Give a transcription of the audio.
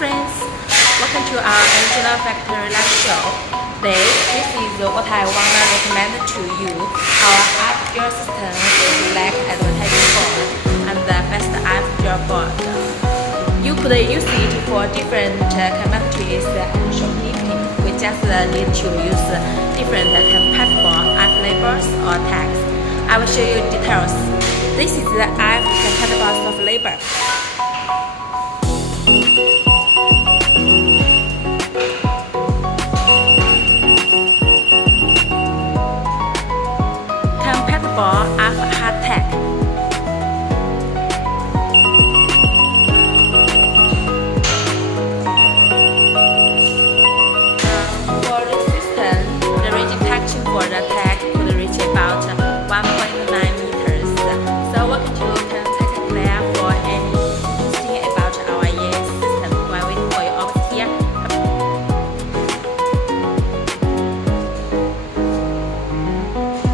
friends, welcome to our Angela Factory live show. Today, this is what I wanna recommend to you. Our app your system is like advertising board and the best app your board. You could use it for different communities and shoplifting. We just need to use different compatible app labels or tags. I will show you details. This is the app compatible soft label.